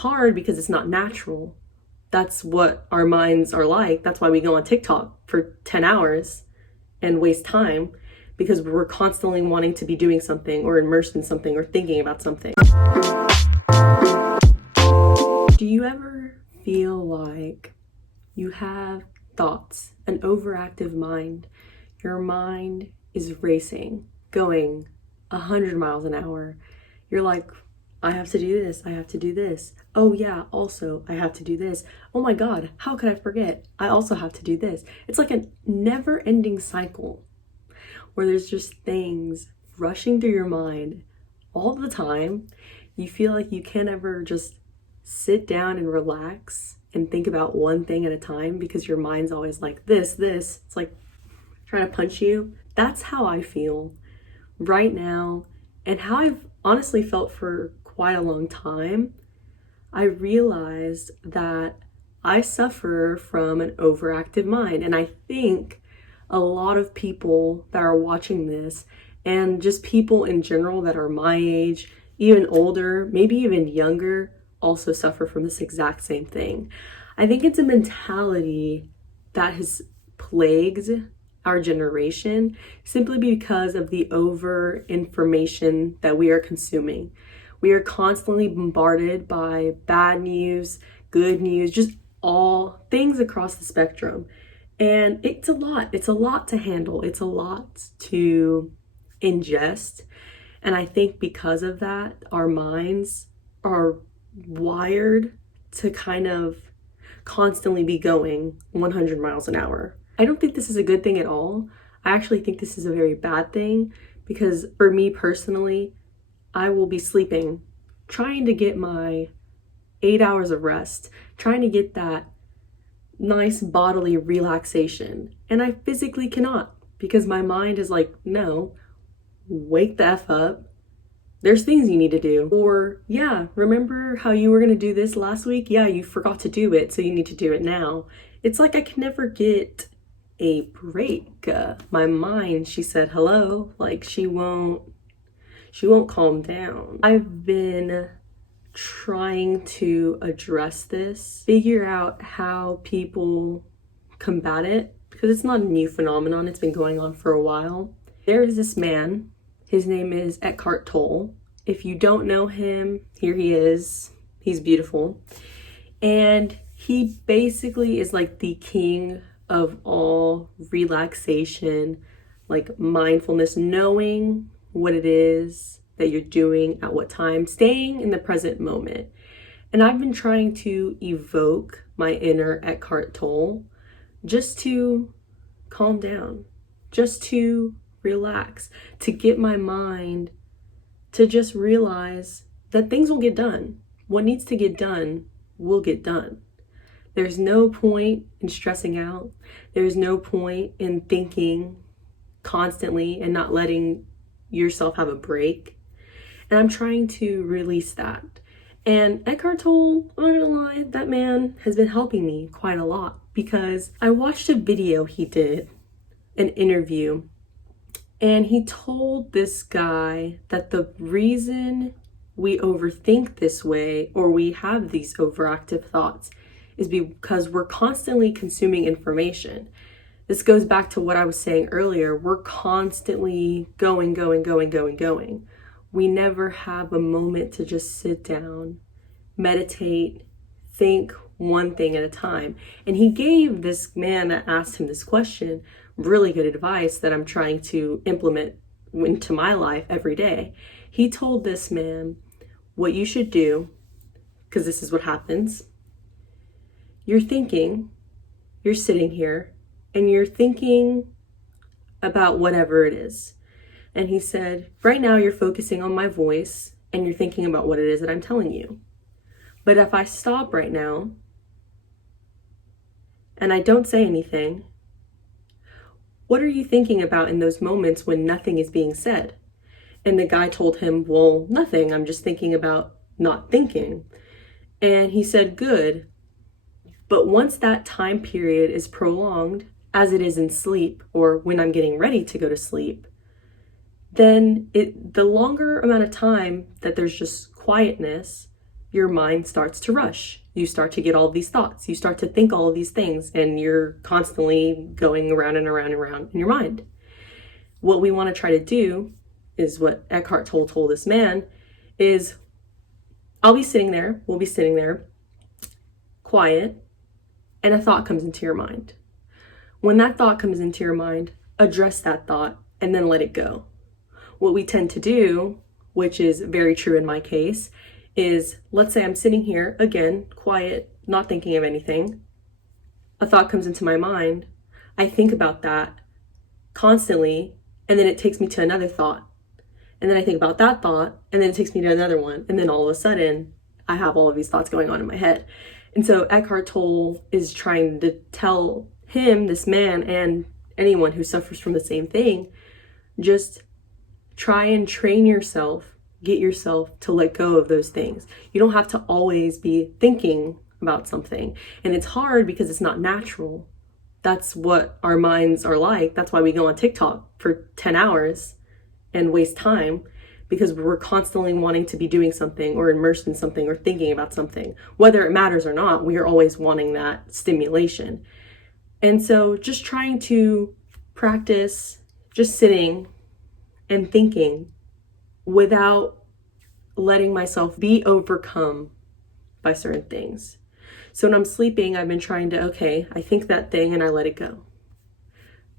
hard because it's not natural. That's what our minds are like. That's why we go on TikTok for 10 hours and waste time, because we're constantly wanting to be doing something or immersed in something or thinking about something. Do you ever feel like you have thoughts, an overactive mind? Your mind is racing, going 100 miles an hour. You're like, I have to do this, I have to do this. Oh yeah, also, I have to do this. Oh my God, how could I forget? I also have to do this. It's like a never-ending cycle where there's just things rushing through your mind all the time. You feel like you can't ever just sit down and relax and think about one thing at a time because your mind's always like this. It's like trying to punch you. That's how I feel right now, and how I've honestly felt for quite a long time. I realized that I suffer from an overactive mind, and I think a lot of people that are watching this, and just people in general that are my age, even older, maybe even younger, also suffer from this exact same thing. I think it's a mentality that has plagued our generation simply because of the over information that we are consuming. We are constantly bombarded by bad news, good news, just all things across the spectrum. And it's a lot to handle. It's a lot to ingest. And I think because of that, our minds are wired to kind of constantly be going 100 miles an hour. I don't think this is a good thing at all. I actually think this is a very bad thing, because for me personally, I will be sleeping, trying to get my 8 hours of rest, trying to get that nice bodily relaxation. And I physically cannot, because my mind is like, no, wake the F up. There's things you need to do. Or, yeah, remember how you were going to do this last week? Yeah, you forgot to do it, so you need to do it now. It's like I can never get a break. My mind, she said hello, like she won't calm down. I've been trying to address this, figure out how people combat it, because it's not a new phenomenon. It's been going on for a while. There is this man. His name is Eckhart Tolle. If you don't know him, here he is. He's beautiful. And he basically is like the king of all relaxation, like mindfulness, knowing what it is that you're doing at what time, staying in the present moment. And I've been trying to evoke my inner Eckhart Tolle just to calm down, just to relax, to get my mind to just realize that things will get done. What needs to get done will get done. There's no point in stressing out. There's no point in thinking constantly and not letting yourself have a break. And I'm trying to release that. And Eckhart Tolle, I'm not gonna lie, that man has been helping me quite a lot, because I watched a video he did, an interview, and he told this guy that the reason we overthink this way, or we have these overactive thoughts, is because we're constantly consuming information. This goes back to what I was saying earlier. We're constantly going. We never have a moment to just sit down, meditate, think one thing at a time. And he gave this man that asked him this question really good advice that I'm trying to implement into my life every day. He told this man, what you should do, because this is what happens. You're sitting here, and you're thinking about whatever it is. And he said, right now you're focusing on my voice, and you're thinking about what it is that I'm telling you. But if I stop right now, and I don't say anything, what are you thinking about in those moments when nothing is being said? And the guy told him, well, nothing. I'm just thinking about not thinking. And he said, good. But once that time period is prolonged, as it is in sleep, or when I'm getting ready to go to sleep, then the longer amount of time that there's just quietness, your mind starts to rush. You start to get all these thoughts. You start to think all of these things, and you're constantly going around and around and around in your mind. What we want to try to do is what Eckhart Tolle told this man is, we'll be sitting there, quiet, and a thought comes into your mind. When that thought comes into your mind, address that thought and then let it go. What we tend to do, which is very true in my case, is, let's say I'm sitting here, again, quiet, not thinking of anything. A thought comes into my mind. I think about that constantly, and then it takes me to another thought. And then I think about that thought, and then it takes me to another one. And then all of a sudden, I have all of these thoughts going on in my head. And so Eckhart Tolle is trying to tell him, this man, and anyone who suffers from the same thing, just try and train yourself, get yourself to let go of those things. You don't have to always be thinking about something. And it's hard because it's not natural. That's what our minds are like. That's why we go on TikTok for 10 hours and waste time, because we're constantly wanting to be doing something or immersed in something or thinking about something. Whether it matters or not, we are always wanting that stimulation. And so just trying to practice just sitting and thinking without letting myself be overcome by certain things. So when I'm sleeping, I've been trying to, okay, I think that thing and I let it go.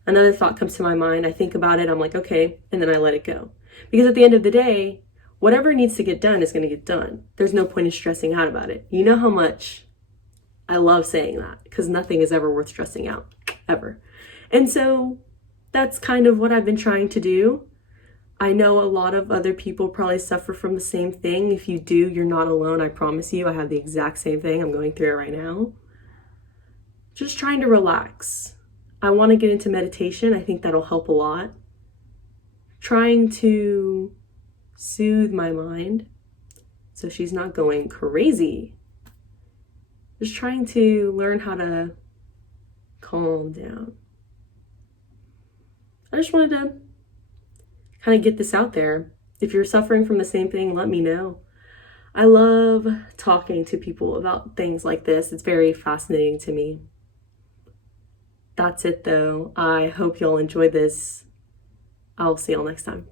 Another thought comes to my mind, I think about it, I'm like, okay, and then I let it go. Because at the end of the day, whatever needs to get done is going to get done. There's no point in stressing out about it. You know how much I love saying that, because nothing is ever worth stressing out, ever. And so that's kind of what I've been trying to do. I know a lot of other people probably suffer from the same thing. If you do, you're not alone. I promise you, I have the exact same thing. I'm going through it right now. Just trying to relax. I want to get into meditation. I think that'll help a lot. Trying to soothe my mind so she's not going crazy. Just trying to learn how to calm down. I just wanted to kind of get this out there. If you're suffering from the same thing, let me know. I love talking to people about things like this. It's very fascinating to me. That's it though. I hope y'all enjoyed this. I'll see y'all next time.